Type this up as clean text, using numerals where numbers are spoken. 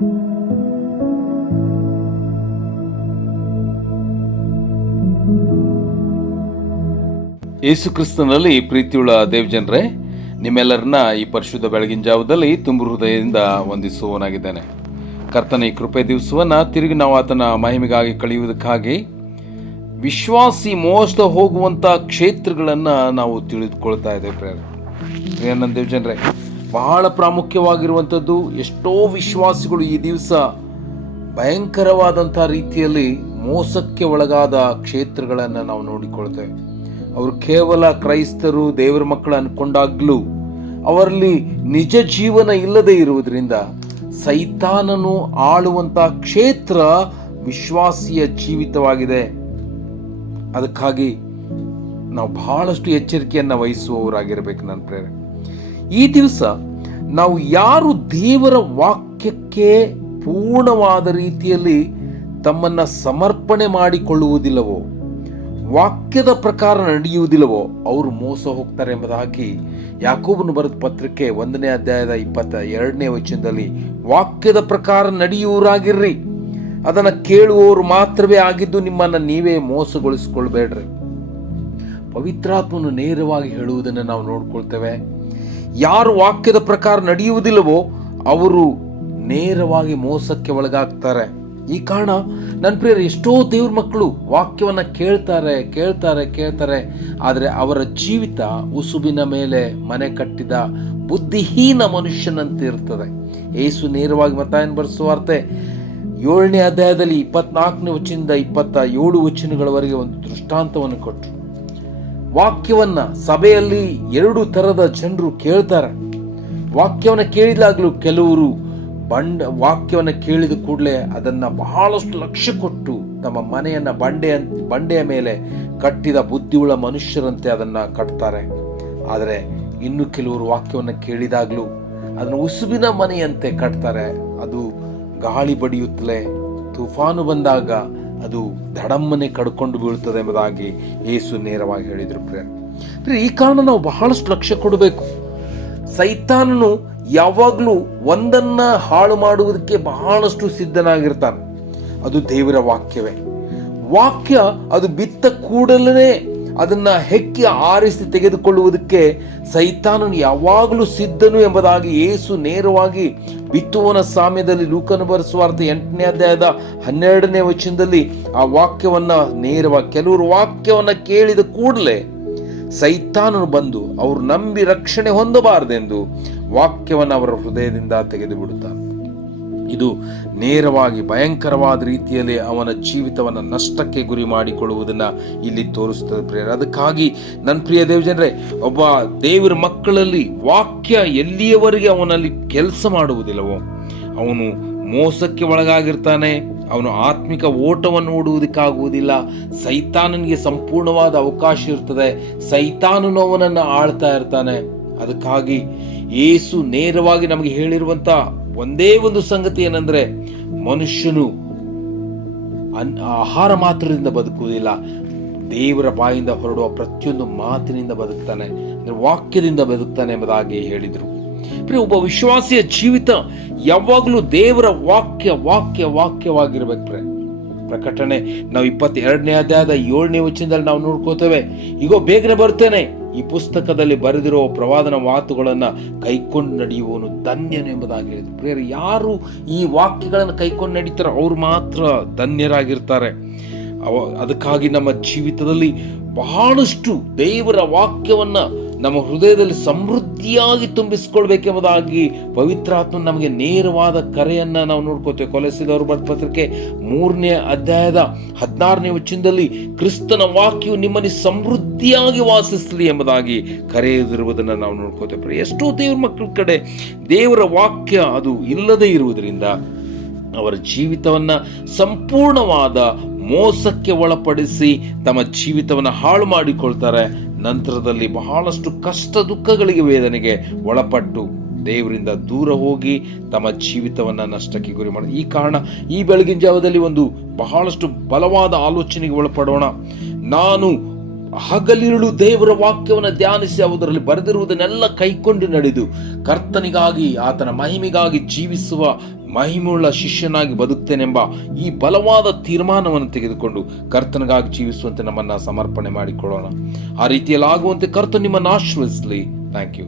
ಯೇಸು ಕ್ರಿಸ್ತನಲ್ಲಿ ಪ್ರೀತಿಯುಳ್ಳ ದೇವಜನರೇ, ನಿಮ್ಮೆಲ್ಲರನ್ನ ಈ ಪರಿಶುದ್ಧ ಬೆಳಗಿನ ಜಾವದಲ್ಲಿ ತುಂಬ ಹೃದಯದಿಂದ ವಂದಿಸುವವನಾಗಿದ್ದೇನೆ. ಕರ್ತನ ಈ ಕೃಪೆ ದಿವಸವನ್ನು ತಿರುಗಿ ನಾವು ಆತನ ಮಹಿಮೆಗಾಗಿ ಕಳೆಯುವುದಕ್ಕಾಗಿ ವಿಶ್ವಾಸಿ ಮೋಸ ಹೋಗುವಂಥ ಕ್ಷೇತ್ರಗಳನ್ನು ನಾವು ತಿಳಿದುಕೊಳ್ತಾ ಇದ್ದೇವೆ. ನನ್ನ ದೇವಜನರೇ, ಬಹಳ ಪ್ರಾಮುಖ್ಯವಾಗಿರುವಂಥದ್ದು, ಎಷ್ಟೋ ವಿಶ್ವಾಸಿಗಳು ಈ ದಿವಸ ಭಯಂಕರವಾದಂಥ ರೀತಿಯಲ್ಲಿ ಮೋಸಕ್ಕೆ ಒಳಗಾದ ಕ್ಷೇತ್ರಗಳನ್ನು ನಾವು ನೋಡಿಕೊಳ್ತೇವೆ. ಅವರು ಕೇವಲ ಕ್ರೈಸ್ತರು, ದೇವರ ಮಕ್ಕಳು ಅಂದ್ಕೊಂಡಾಗ್ಲೂ ಅವರಲ್ಲಿ ನಿಜ ಜೀವನ ಇಲ್ಲದೆ ಇರುವುದರಿಂದ ಸೈತಾನನು ಆಳುವಂಥ ಕ್ಷೇತ್ರ ವಿಶ್ವಾಸಿಯ ಜೀವಿತವಾಗಿದೆ. ಅದಕ್ಕಾಗಿ ನಾವು ಬಹಳಷ್ಟು ಎಚ್ಚರಿಕೆಯನ್ನು ವಹಿಸುವವರಾಗಿರಬೇಕು. ನನ್ನ ಪ್ರೇರಣೆ, ಈ ದಿವಸ ನಾವು ಯಾರು ದೇವರ ವಾಕ್ಯಕ್ಕೆ ಪೂರ್ಣವಾದ ರೀತಿಯಲ್ಲಿ ತಮ್ಮನ್ನು ಸಮರ್ಪಣೆ ಮಾಡಿಕೊಳ್ಳುವುದಿಲ್ಲವೋ, ವಾಕ್ಯದ ಪ್ರಕಾರ ನಡೆಯುವುದಿಲ್ಲವೋ ಅವರು ಮೋಸ ಹೋಗ್ತಾರೆ ಎಂಬುದಾಗಿ ಯಾಕೋಬನು ಬರೆದ ಪತ್ರಿಕೆ 1ನೇ ಅಧ್ಯಾಯದ 22ನೇ ವಚನದಲ್ಲಿ, ವಾಕ್ಯದ ಪ್ರಕಾರ ನಡೆಯುವರಾಗಿರ್ರಿ, ಅದನ್ನು ಕೇಳುವವರು ಮಾತ್ರವೇ ಆಗಿದ್ದು ನಿಮ್ಮನ್ನು ನೀವೇ ಮೋಸಗೊಳಿಸಿಕೊಳ್ಬೇಡ್ರಿ. ಪವಿತ್ರಾತ್ಮನು ನೇರವಾಗಿ ಹೇಳುವುದನ್ನು ನಾವು ನೋಡ್ಕೊಳ್ತೇವೆ. ಯಾರು ವಾಕ್ಯದ ಪ್ರಕಾರ ನಡೆಯುವುದಿಲ್ಲವೋ ಅವರು ನೇರವಾಗಿ ಮೋಸಕ್ಕೆ ಒಳಗಾಗ್ತಾರೆ. ಈ ಕಾರಣ ನನ್ನ ಪ್ರಿಯರೇ, ಎಷ್ಟೋ ದೇವ್ರ ಮಕ್ಕಳು ವಾಕ್ಯವನ್ನು ಕೇಳ್ತಾರೆ, ಆದರೆ ಅವರ ಜೀವಿತ ಉಸುಬಿನ ಮೇಲೆ ಮನೆ ಕಟ್ಟಿದ ಬುದ್ಧಿಹೀನ ಮನುಷ್ಯನಂತೆ ಇರ್ತದೆ. ಯೇಸು ನೇರವಾಗಿ ಮತ್ತಾಯನ ಬರೆಸುವಾರ್ತೆ 7ನೇ ಅಧ್ಯಾಯದಲ್ಲಿ 24ನೇ ವಚನದಿಂದ 27 ವಚನಗಳವರೆಗೆ ಒಂದು ದೃಷ್ಟಾಂತವನ್ನು ಕೊಟ್ಟರು. ವಾಕ್ಯವನ್ನ ಸಭೆಯಲ್ಲಿ 2 ಥರದ ಜನರು ಕೇಳ್ತಾರೆ. ವಾಕ್ಯವನ್ನು ಕೇಳಿದಾಗಲೂ ಕೆಲವರು ವಾಕ್ಯವನ್ನು ಕೇಳಿದ ಕೂಡಲೇ ಅದನ್ನು ಬಹಳಷ್ಟು ಲಕ್ಷ್ಯ ಕೊಟ್ಟು ತಮ್ಮ ಮನೆಯನ್ನು ಬಂಡೆಯ ಮೇಲೆ ಕಟ್ಟಿದ ಬುದ್ಧಿಯುಳ್ಳ ಮನುಷ್ಯರಂತೆ ಅದನ್ನು ಕಟ್ತಾರೆ. ಆದರೆ ಇನ್ನು ಕೆಲವರು ವಾಕ್ಯವನ್ನು ಕೇಳಿದಾಗಲೂ ಅದನ್ನು ಉಸುಬಿನ ಮನೆಯಂತೆ ಕಟ್ತಾರೆ. ಅದು ಗಾಳಿ ಬಡಿಯುತ್ತಲೇ ತುಫಾನು ಬಂದಾಗ ಅದು ದಡಮ್ಮನೆ ಕಡ್ಕೊಂಡು ಬೀಳುತ್ತದೆ ಎಂಬುದಾಗಿ ಯೇಸು ನೇರವಾಗಿ ಹೇಳಿದರು. ಈ ಕಾರಣ ನಾವು ಬಹಳಷ್ಟು ಲಕ್ಷ್ಯ ಕೊಡಬೇಕು. ಸೈತಾನನು ಯಾವಾಗಲೂ ಒಂದನ್ನು ಹಾಳು ಮಾಡುವುದಕ್ಕೆ ಬಹಳಷ್ಟು ಸಿದ್ಧನಾಗಿರ್ತಾನೆ. ಅದು ದೇವರ ವಾಕ್ಯವೇ. ವಾಕ್ಯ ಅದು ಬಿತ್ತ ಕೂಡಲೇ ಅದನ್ನು ಹೆಕ್ಕಿ ಆರಿಸಿ ತೆಗೆದುಕೊಳ್ಳುವುದಕ್ಕೆ ಸೈತಾನನು ಯಾವಾಗಲೂ ಸಿದ್ಧನು ಎಂಬುದಾಗಿ ಯೇಸು ನೇರವಾಗಿ ಬಿತ್ತುವನ ಸಾಮ್ಯದಲ್ಲಿ ಲೂಕನ ಬರೆಸುವಾರ್ತೆ 8ನೇ ಅಧ್ಯಾಯದ 12ನೇ ವಚನದಲ್ಲಿ ಆ ವಾಕ್ಯವನ್ನು ನೇರವಾಗಿ, ಕೆಲವರು ವಾಕ್ಯವನ್ನು ಕೇಳಿದ ಕೂಡಲೇ ಸೈತಾನನು ಬಂದು ಅವರು ನಂಬಿ ರಕ್ಷಣೆ ಹೊಂದಬಾರದೆಂದು ವಾಕ್ಯವನ್ನು ಅವರ ಹೃದಯದಿಂದ ತೆಗೆದು ಬಿಡುತ್ತಾನೆ. ಇದು ನೇರವಾಗಿ ಭಯಂಕರವಾದ ರೀತಿಯಲ್ಲಿ ಅವನ ಜೀವಿತವನ್ನು ನಷ್ಟಕ್ಕೆ ಗುರಿ ಮಾಡಿಕೊಳ್ಳುವುದನ್ನು ಇಲ್ಲಿ ತೋರಿಸುತ್ತದೆ ಪ್ರಿಯರೇ. ಅದಕ್ಕಾಗಿ ನನ್ನ ಪ್ರಿಯ ದೇವಜನರೇ, ಒಬ್ಬ ದೇವರ ಮಕ್ಕಳಲ್ಲಿ ವಾಕ್ಯ ಎಲ್ಲಿಯವರೆಗೆ ಅವನಲ್ಲಿ ಕೆಲಸ ಮಾಡುವುದಿಲ್ಲವೋ ಅವನು ಮೋಸಕ್ಕೆ ಒಳಗಾಗಿರ್ತಾನೆ. ಅವನು ಆತ್ಮಿಕ ಓಟವನ್ನು ಓಡುವುದಕ್ಕಾಗುವುದಿಲ್ಲ. ಸೈತಾನನಿಗೆ ಸಂಪೂರ್ಣವಾದ ಅವಕಾಶ ಇರ್ತದೆ. ಸೈತಾನನು ಅವನನ್ನು ಆಳ್ತಾ ಇರ್ತಾನೆ. ಅದಕ್ಕಾಗಿ ಯೇಸು ನೇರವಾಗಿ ನಮಗೆ ಹೇಳಿರುವಂತ ಒಂದೇ ಒಂದು ಸಂಗತಿ ಏನಂದ್ರೆ, ಮನುಷ್ಯನು ಆಹಾರ ಮಾತ್ರದಿಂದ ಬದುಕುವುದಿಲ್ಲ, ದೇವರ ಬಾಯಿಂದ ಹೊರಡುವ ಪ್ರತಿಯೊಂದು ಮಾತಿನಿಂದ ಬದುಕ್ತಾನೆ, ವಾಕ್ಯದಿಂದ ಬದುಕ್ತಾನೆ ಎಂಬುದಾಗಿ ಹೇಳಿದರು. ಒಬ್ಬ ವಿಶ್ವಾಸಿಯ ಜೀವಿತ ಯಾವಾಗಲೂ ದೇವರ ವಾಕ್ಯವಾಗಿರ್ಬೇಕು. ಪ್ರಕಟಣೆ ನಾವು 22ನೇ ಅಧ್ಯಾಯದ 7ನೇ ವಚನದಲ್ಲಿ ನಾವು ನೋಡ್ಕೋತೇವೆ, ಈಗೋ ಬೇಗನೆ ಬರ್ತೇನೆ, ಈ ಪುಸ್ತಕದಲ್ಲಿ ಬರೆದಿರುವ ಪ್ರವಾದನ ಮಾತುಗಳನ್ನು ಕೈಕೊಂಡು ನಡೆಯುವವನು ಧನ್ಯನು ಎಂಬುದಾಗಿ ಹೇಳಿದ್ರು. ಪ್ರಿಯರೇ, ಯಾರು ಈ ವಾಕ್ಯಗಳನ್ನು ಕೈಕೊಂಡು ನಡೀತಾರೋ ಅವರು ಮಾತ್ರ ಧನ್ಯರಾಗಿರ್ತಾರೆ. ಅದಕ್ಕಾಗಿ ನಮ್ಮ ಜೀವಿತದಲ್ಲಿ ಬಹಳಷ್ಟು ದೇವರ ವಾಕ್ಯವನ್ನು ನಮ್ಮ ಹೃದಯದಲ್ಲಿ ಸಮೃದ್ಧಿಯಾಗಿ ತುಂಬಿಸಿಕೊಳ್ಬೇಕೆಂಬುದಾಗಿ ಪವಿತ್ರಾತ್ಮ ನಮಗೆ ನೇರವಾದ ಕರೆಯನ್ನು ನಾವು ನೋಡ್ಕೋತೇವೆ. ಕೊಲೊಸ್ಸೆದವರು ಬರೆದ ಪತ್ರಿಕೆ 3ನೇ ಅಧ್ಯಾಯದ 16ನೇ ವಚನದಲ್ಲಿ, ಕ್ರಿಸ್ತನ ವಾಕ್ಯವು ನಿಮ್ಮಲ್ಲಿ ಸಮೃದ್ಧಿಯಾಗಿ ವಾಸಿಸಲಿ ಎಂಬುದಾಗಿ ಕರೆಯುತ್ತಿರುವುದನ್ನು ನಾವು ನೋಡ್ಕೋತೇವೆ. ಎಷ್ಟೋ ದೇವರ ಮಕ್ಕಳ ಕಡೆ ದೇವರ ವಾಕ್ಯ ಅದು ಇಲ್ಲದೆ ಇರುವುದರಿಂದ ಅವರ ಜೀವಿತವನ್ನು ಸಂಪೂರ್ಣವಾದ ಮೋಸಕ್ಕೆ ಒಳಪಡಿಸಿ ತಮ್ಮ ಜೀವಿತವನ್ನು ಹಾಳು ಮಾಡಿಕೊಳ್ತಾರೆ. ನಂತರದಲ್ಲಿ ಬಹಳಷ್ಟು ಕಷ್ಟ ದುಃಖಗಳಿಗೆ, ವೇದನೆಗೆ ಒಳಪಟ್ಟು ದೇವರಿಂದ ದೂರ ಹೋಗಿ ತಮ್ಮ ಜೀವಿತವನ್ನು ನಷ್ಟಕ್ಕೆ ಗುರಿ ಮಾಡಿ. ಈ ಕಾರಣ ಈ ಬೆಳಗಿನ ಜಾವದಲ್ಲಿ ಒಂದು ಬಹಳಷ್ಟು ಬಲವಾದ ಆಲೋಚನೆಗೆ ಒಳಪಡೋಣ. ನಾನು ಹಗಲಿರುಳು ದೇವರ ವಾಕ್ಯವನ್ನು ಧ್ಯಾನಿಸಿ ಅದರಲ್ಲಿ ಬರೆದಿರುವುದನ್ನೆಲ್ಲ ಕೈಕೊಂಡು ನಡೆದು ಕರ್ತನಿಗಾಗಿ ಆತನ ಮಹಿಮೆಗಾಗಿ ಜೀವಿಸುವ ಮಹಿಮೆಯುಳ್ಳ ಶಿಷ್ಯನಾಗಿ ಬದುಕ್ತೇನೆಂಬ ಈ ಬಲವಾದ ತೀರ್ಮಾನವನ್ನು ತೆಗೆದುಕೊಂಡು ಕರ್ತನಿಗಾಗಿ ಜೀವಿಸುವಂತೆ ನಮ್ಮನ್ನು ಸಮರ್ಪಣೆ ಮಾಡಿಕೊಳ್ಳೋಣ. ಆ ರೀತಿಯಲ್ಲಿ ಆಗುವಂತೆ ಕರ್ತನು ನಿಮ್ಮನ್ನು ಆಶೀರ್ವದಿಸಲಿ. Thank you.